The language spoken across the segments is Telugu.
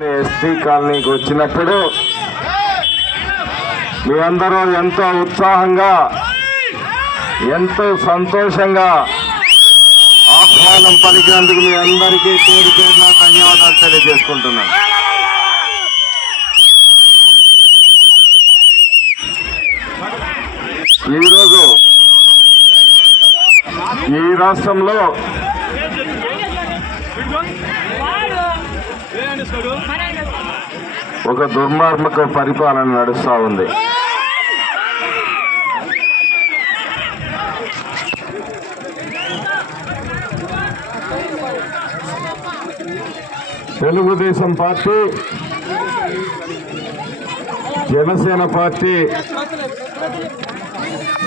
ఎస్టీ కాలనీకి వచ్చినప్పుడు మీ అందరూ ఎంతో ఉత్సాహంగా ఎంతో సంతోషంగా ఆహ్వానం పలికినందుకు మీ అందరికీ పేరు పేరున ధన్యవాదాలు తెలియజేసుకుంటున్నాను. ఈరోజు ఈ రాష్ట్రంలో ఒక దుర్మార్మక పరిపాలన నడుస్తూ ఉంది. Telugu Desam party Janasena party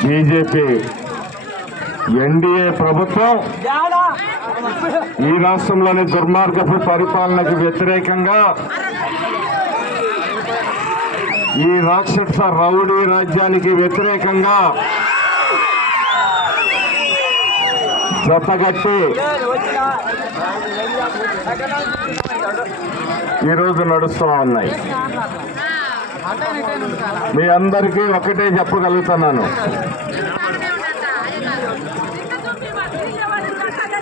BJP NDA ప్రభుత్వం ఈ రాష్ట్రంలోని దుర్మార్గపు పరిపాలనకు వ్యతిరేకంగా ఈ రాక్షస రౌడీ రాజ్యానికి వ్యతిరేకంగా జతగట్టి ఈరోజు నడుస్తూ ఉన్నాయి. మీ అందరికీ ఒకటే చెప్పగలుగుతున్నాను.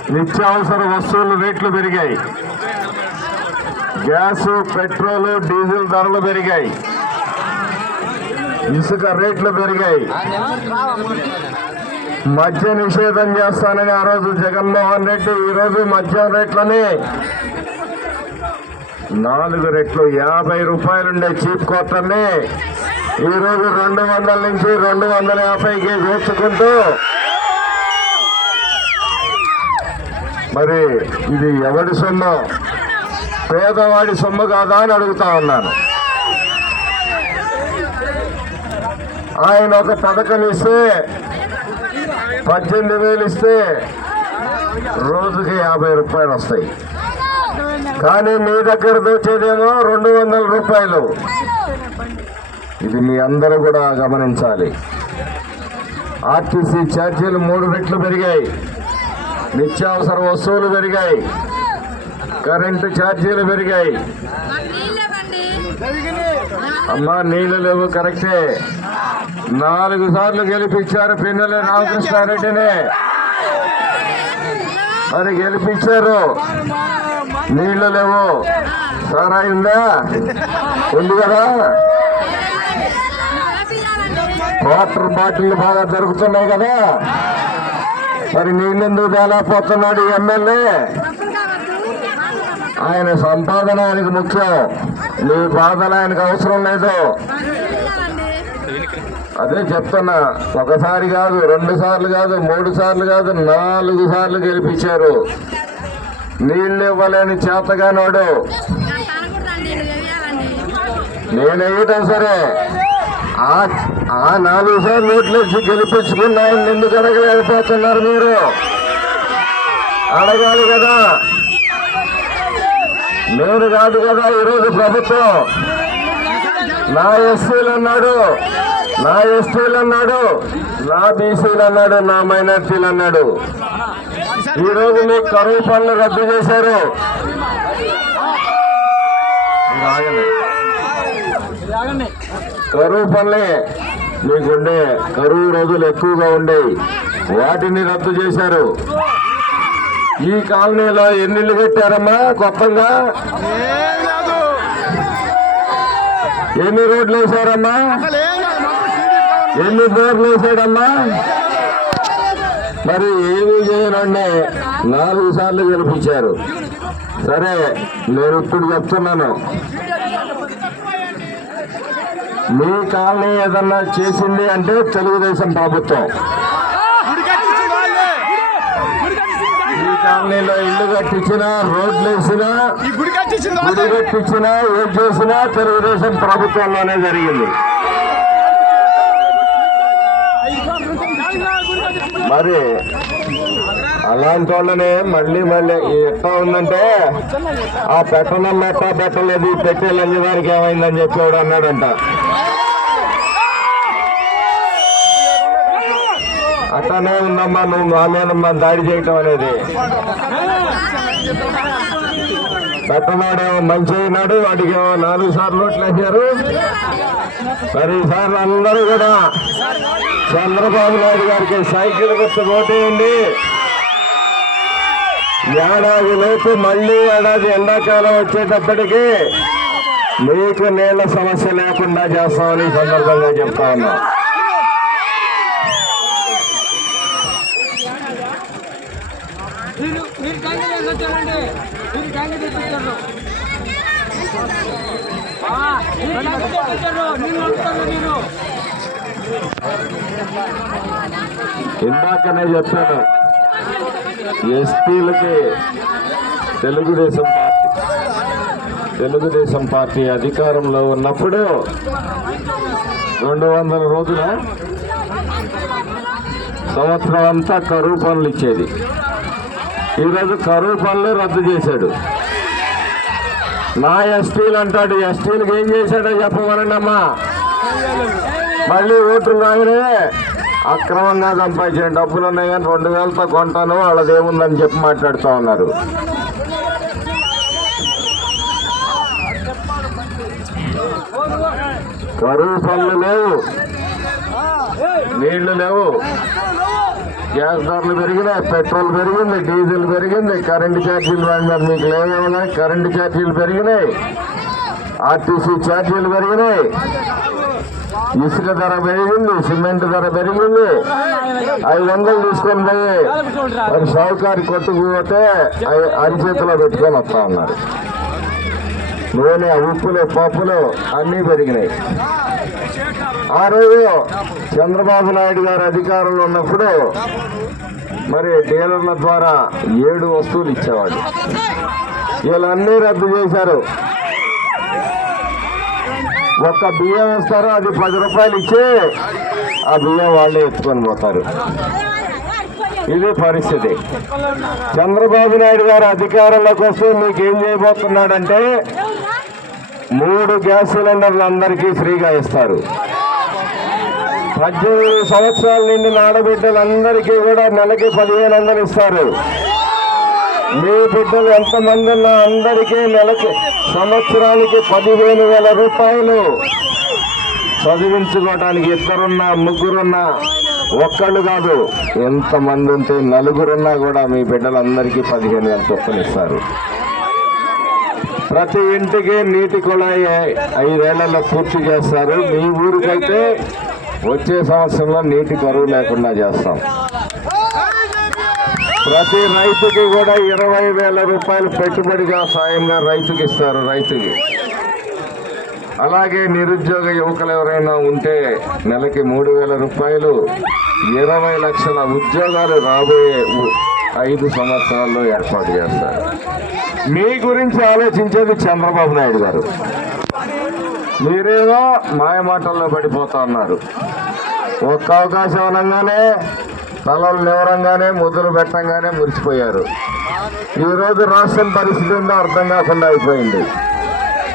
నిత్యావసర వస్తువుల రేట్లు పెరిగాయి. గ్యాస్ పెట్రోల్ డీజిల్ ధరలు పెరిగాయి. ఇసుక రేట్లు పెరిగాయి. మద్య నిషేధం చేస్తానని ఆ రోజు జగన్మోహన్ రెడ్డి ఈరోజు మద్యం రేట్లని నాలుగు రెట్లు యాభై రూపాయలుండే చీప్ క్వార్టర్ని ఈరోజు రెండు వందల నుంచి రెండు వందల యాభైకి చేర్చుకుంటూ మరి ఇది ఎవడి సొమ్ము? పేదవాడి సొమ్ము కాదా అని అడుగుతా ఉన్నాను. ఆయన ఒక పథకం ఇస్తే పద్దెనిమిది వేలు ఇస్తే రోజుకి యాభై రూపాయలు వస్తాయి. కానీ మీ దగ్గర దోచేదేమో రెండు వందల రూపాయలు. ఇది మీ అందరూ కూడా గమనించాలి. ఆర్టీసీ ఛార్జీలు మూడు రెట్లు పెరిగాయి. నిత్యావసర వస్తువులు పెరిగాయి. కరెంటు ఛార్జీలు పెరిగాయి. అమ్మా నీళ్ళు లేవు కరెక్టే. నాలుగు సార్లు గెలిపించారు పిన్నెల రామకృష్ణారెడ్డిని. మరి గెలిపించారు. నీళ్ళు లేవు. సారా ఉందా? ఉంది కదా? వాటర్ బాటిల్ బాగా దొరుకుతున్నాయి కదా? మరి నీళ్ళెందుకు తేలేకపోతున్నాడు ఎమ్మెల్యే? ఆయన సంపాదన ఆయనకు ముఖ్యం. నీ బాధలు ఆయనకు అవసరం లేదు. అదే చెప్తున్నా. ఒకసారి కాదు రెండు సార్లు కాదు మూడు సార్లు కాదు నాలుగు సార్లు గెలిపించారు. నీళ్ళు ఇవ్వలేని చేతగానోడు నేను వేయటం సరే. ఆ ఆ నాలుగు సార్లు నోట్లు వచ్చి గెలిపించుకున్న ఆయన ఎందుకు అడగలేకపోతున్నారు మీరు. అడగాలి కదా. నేను కాదు కదా ఈరోజు ప్రభుత్వం. నా ఎస్సీలు అన్నాడు నా ఎస్టీలు అన్నాడు నా బీసీలు అన్నాడు నా మైనార్టీలు అన్నాడు. ఈరోజు మీకు కరువు పనులు రద్దు చేశారు. కరువు పనులే. మీకుండే కరువు రోజులు ఎక్కువగా ఉండేవి వాటిని రద్దు చేశారు. ఈ కాలనీలో ఎన్ని కట్టారమ్మా కొత్తగా ఎన్ని రోడ్లు వేశారమ్మా? ఎన్ని బోర్లు వేశాడమ్మా? మరి ఏమి చేయనండి నాలుగు సార్లు గెలిపించారు. సరే నేను ఇప్పుడు చెప్తున్నాను. మీ కాలనీ ఏదన్నా చేసింది అంటే తెలుగుదేశం ప్రభుత్వం. ఈ కాలనీలో ఇల్లు కట్టించినా రోడ్లు వేసినా గుడి కట్టించినా ఏం చేసినా తెలుగుదేశం ప్రభుత్వంలోనే జరిగింది. మరి అలాంటి వాళ్ళనే మళ్ళీ మళ్ళీ ఎట్లా ఉందంటే ఆ పెట్టడం మెట్ట పెట్టలేదు ఈ పెట్టేలంజి వారికి ఏమైందని చెప్పేవాడు అన్నాడంట. అట్లానే ఉందమ్మా నువ్వు మా మీద దాడి చేయటం అనేది. పెట్టనాడేమో మంచి అయినాడు వాడికి నాలుగు సార్లు ఓట్లు మరి సార్లు అందరూ కూడా చంద్రబాబు నాయుడు గారికి సైకిల్ గుర్తు ఓటేయండి. ఏడాది లోపు మళ్ళీ ఏడాది ఎండాకాలం వచ్చేటప్పటికి మీకు నీళ్ళ సమస్య లేకుండా చేస్తామని సందర్భంగా చెప్తా ఉన్నా మీరు మీరు కాంగ్రెస్ వచ్చారండి మీరు కాంగ్రెస్ వచ్చారు ఆ, మీరు కాంగ్రెస్ వచ్చారు నేను అడుగుతాను నేను ఇందాకనే చెప్పాను. ఎస్పీలకి తెలుగుదేశం పార్టీ. తెలుగుదేశం పార్టీ అధికారంలో ఉన్నప్పుడు రెండు వందల రోజుల సంవత్సరం అంతా కరువు పనులు ఇచ్చేది. ఈరోజు కరువు పనులు రద్దు చేశాడు. నా ఎస్టీలు అంటాడు ఎస్టీలకు ఏం చేశాడో చెప్పమనండి అమ్మా మళ్ళీ ఓట్లు రాగానే అక్రమంగా సంపాదించిన డబ్బులు ఉన్నాయి కానీ రెండు వేలతో కొంటాను వాళ్ళది ఏముందని చెప్పి మాట్లాడుతూ ఉన్నారు. కరువు పనులు లేవు. నీళ్ళు లేవు. గ్యాస్ ధరలు పెరిగినాయి పెట్రోల్ పెరిగింది డీజిల్ పెరిగింది కరెంటు ఛార్జీలు వాడినారు మీకు లేవేమన్నా కరెంటు ఛార్జీలు పెరిగినాయి ఆర్టీసీ ఛార్జీలు పెరిగినాయి. ఇసుక ధర పెరిగింది సిమెంట్ ధర పెరిగింది. ఐదు వందలు తీసుకొని పోయి మరి షావుకారి కొట్టుకుపోతే అవి అరిచేతిలో పెట్టుకొని వస్తా ఉన్నారు. నూనె ఉప్పులు పప్పులు అన్నీ పెరిగినాయి. ఆ రోజు చంద్రబాబు నాయుడు గారు అధికారంలో ఉన్నప్పుడు మరి డీలర్ల ద్వారా ఏడు వస్తువులు ఇచ్చేవాడు వీళ్ళన్నీ రద్దు చేశారు. ఒక్క బియ్యం ఇస్తారు అది పది రూపాయలు ఇచ్చి ఆ బియ్యం వాళ్ళే ఎత్తుకొని పోతారు. ఇది పరిస్థితి. చంద్రబాబు నాయుడు గారు అధికారంలోకి వస్తే మీకు ఏం చేయబోతున్నాడంటే మూడు గ్యాస్ సిలిండర్లు అందరికీ ఫ్రీగా ఇస్తారు. పద్దెనిమిది సంవత్సరాల నిండిన ఆడబిడ్డలందరికీ కూడా నెలకి పదిహేను వందలు ఇస్తారు. మీ బిడ్డలు ఎంతమంది ఉన్నా అందరికీ నెలకి సంవత్సరానికి పదిహేను వేల రూపాయలు. చదివించుకోవడానికి ఇద్దరున్నా ముగ్గురున్నా ఒక్కళ్ళు కాదు ఎంతమంది ఉంటే నలుగురున్నా కూడా మీ బిడ్డలందరికీ పదిహేను వేల చొప్పున ఇస్తారు. ప్రతి ఇంటికి నీటి కుళాయి ఐదేళ్ళలో పూర్తి చేస్తారు. మీ ఊరికైతే వచ్చే సంవత్సరంలో నీటి కరువు లేకుండా చేస్తాం. ప్రతి రైతుకి కూడా ఇరవై వేల రూపాయలు పెట్టుబడిగా సాయంగా రైతుకి ఇస్తారు రైతుకి. అలాగే నిరుద్యోగ యువకులు ఎవరైనా ఉంటే నెలకి మూడు వేల రూపాయలు ఇరవై లక్షల ఉద్యోగాలు రాబోయే ఐదు సంవత్సరాల్లో ఏర్పాటు చేస్తారు. మీ గురించి ఆలోచించేది చంద్రబాబు నాయుడు గారు. మీరేదో మాయమాటల్లో పడిపోతా ఉన్నారు ఒక్క అవకాశం అనగానే తలలు నివరంగానే ముద్దులు పెట్టంగానే మురిసిపోయారు. ఈరోజు రాష్ట్రం పరిస్థితి ఏందో అర్థం కాకుండా అయిపోయింది.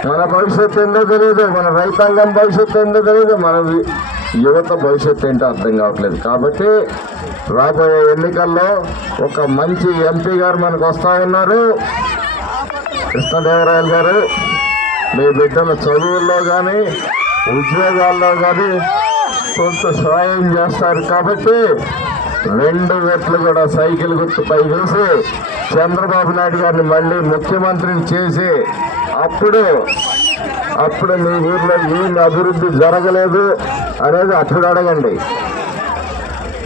మన భవిష్యత్తు ఏందో తెలియదు మన రైతాంగం భవిష్యత్తు ఏందో తెలియదు మన యువత భవిష్యత్తు ఏంటో అర్థం కావట్లేదు. కాబట్టి రాబోయే ఎన్నికల్లో ఒక మంచి ఎంపీ గారు మనకు వస్తా ఉన్నారు. కృష్ణదేవరాయలు గారు. మీ బిడ్డల చదువుల్లో కానీ ఉద్యోగాల్లో కానీ కొంత సాయం చేస్తారు కాబట్టి రెండు రెట్లు కూడా సైకిల్ గుర్తుపై వేసి చంద్రబాబు నాయుడు గారిని మళ్ళీ ముఖ్యమంత్రిని చేసి అప్పుడు అప్పుడు మీ ఊర్లో ఏం అభివృద్ధి జరగలేదు అనేది అప్పుడు అడగండి.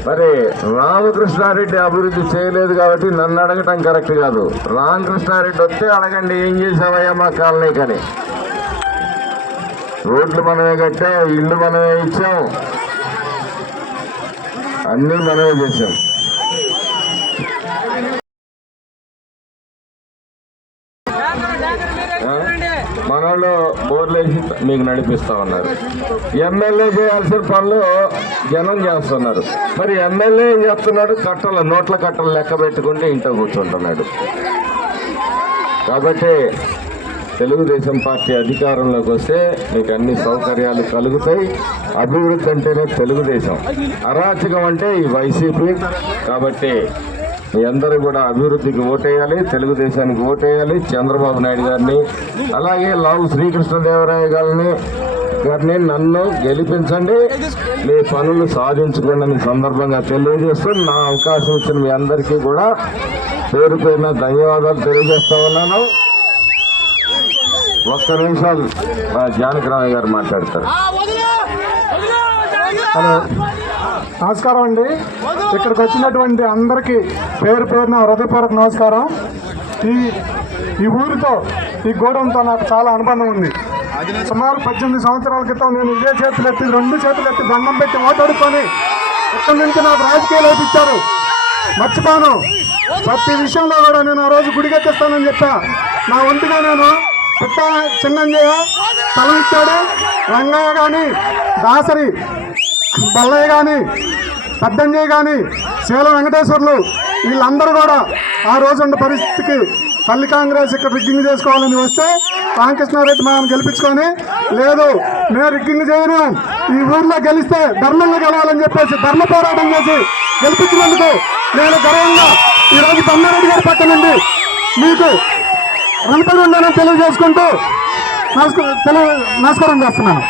మరి రామకృష్ణారెడ్డి అభివృద్ధి చేయలేదు కాబట్టి నన్ను అడగటం కరెక్ట్ కాదు. రామకృష్ణారెడ్డి వస్తే అడగండి ఏం చేసావయ్యా మా కాలనీకని రోడ్లు మనమే కట్టాం ఇల్లు మనమే ఇచ్చాం. అన్నీ మనమే చేసాం మన వాళ్ళు బోర్లు మీకు నడిపిస్తా ఉన్నారు. ఎమ్మెల్యే చేయాల్సిన పనులు జనం చేస్తున్నారు. మరి ఎమ్మెల్యే ఏం చేస్తున్నాడు? కట్టలు నోట్ల కట్టలు లెక్క పెట్టుకుంటే ఇంట్లో కూర్చుంటున్నాడు. కాబట్టి తెలుగుదేశం పార్టీ అధికారంలోకి వస్తే మీకు అన్ని సౌకర్యాలు కలుగుతాయి. అభివృద్ధి అంటేనే తెలుగుదేశం. అరాచకం అంటే ఈ వైసీపీ. కాబట్టి మీ అందరూ కూడా అభివృద్ధికి ఓటేయాలి తెలుగుదేశానికి ఓటేయాలి. చంద్రబాబు నాయుడు గారిని అలాగే లావు శ్రీకృష్ణదేవరాయ గారిని గారిని నన్ను గెలిపించండి. మీ పనులు సాధించుకోండి అని సందర్భంగా తెలియజేస్తూ నా అవకాశం ఇచ్చిన మీ అందరికీ కూడా పేరు పేరున ధన్యవాదాలు తెలియజేస్తా ఉన్నాను. ఒక్క నిమిషాలు. మా జానకిరామయ్య గారు మాట్లాడతారు. హలో. నమస్కారం అండి. ఇక్కడికి వచ్చినటువంటి అందరికీ పేరు పేరున హృదయపూర్వక నమస్కారం. ఈ ఈ ఊరితో ఈ గోడంతో నాకు చాలా అనుబంధం ఉంది. సుమారు పద్దెనిమిది సంవత్సరాల క్రితం నేను ఇదే చేతులు ఎత్తి రెండు చేతులు ఎత్తి దండం పెట్టి ఓటాడుకొని ఇక్కడి నుంచి నాకు రాజకీయాలు ఇచ్చారు. మర్చిపోను. ప్రతి విషయంలో కూడా నేను ఆ రోజు గుడిగెత్తిస్తానని చెప్పా. నా ఒంటిగా నేను పుట్ట చిన్నంజయ్య స్థలం ఇచ్చాడు రంగయ్య కానీ దాసరి బల్లయ్య కానీ పెద్దంజయ్య కానీ శీల వెంకటేశ్వర్లు వీళ్ళందరూ కూడా ఆ రోజు ఉన్న పరిస్థితికి తల్లి కాంగ్రెస్ ఇక్కడ రిగ్గింగ్ చేసుకోవాలని వస్తే రామకృష్ణారెడ్డి మనం గెలిపించుకొని లేదు మేము రిగ్గింగ్ చేయను. ఈ ఊర్లో గెలిస్తే ధర్మంగా గెలవాలని చెప్పేసి ధర్మ పోరాటం చేసి గెలిపించినందుకు నేను గర్వంగా ఈరోజు తమ్మారెడ్డి గారి పక్కనుండి మీకు వెనుకలు ఉండాలని తెలియజేసుకుంటూ నమస్కారం తెలియ నమస్కారం చేస్తున్నాను.